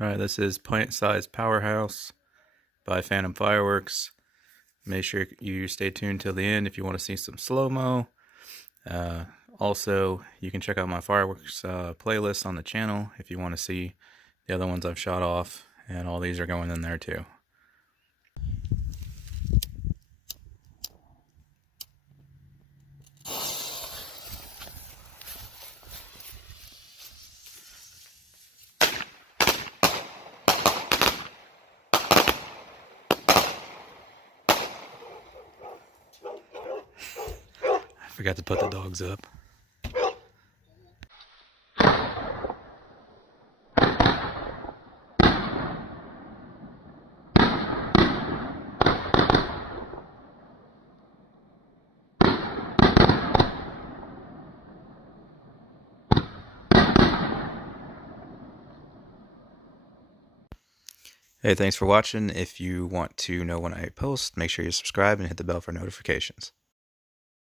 Alright, this is Pint Size Powerhouse by Phantom Fireworks. Make sure you stay tuned till the end if you want to see some slow-mo. Also, you can check out my fireworks playlist on the channel if you want to see the other ones I've shot off, and all these are going in there too. I forgot to put the dogs up. Hey, thanks for watching. If you want to know when I post, make sure you subscribe and hit the bell for notifications.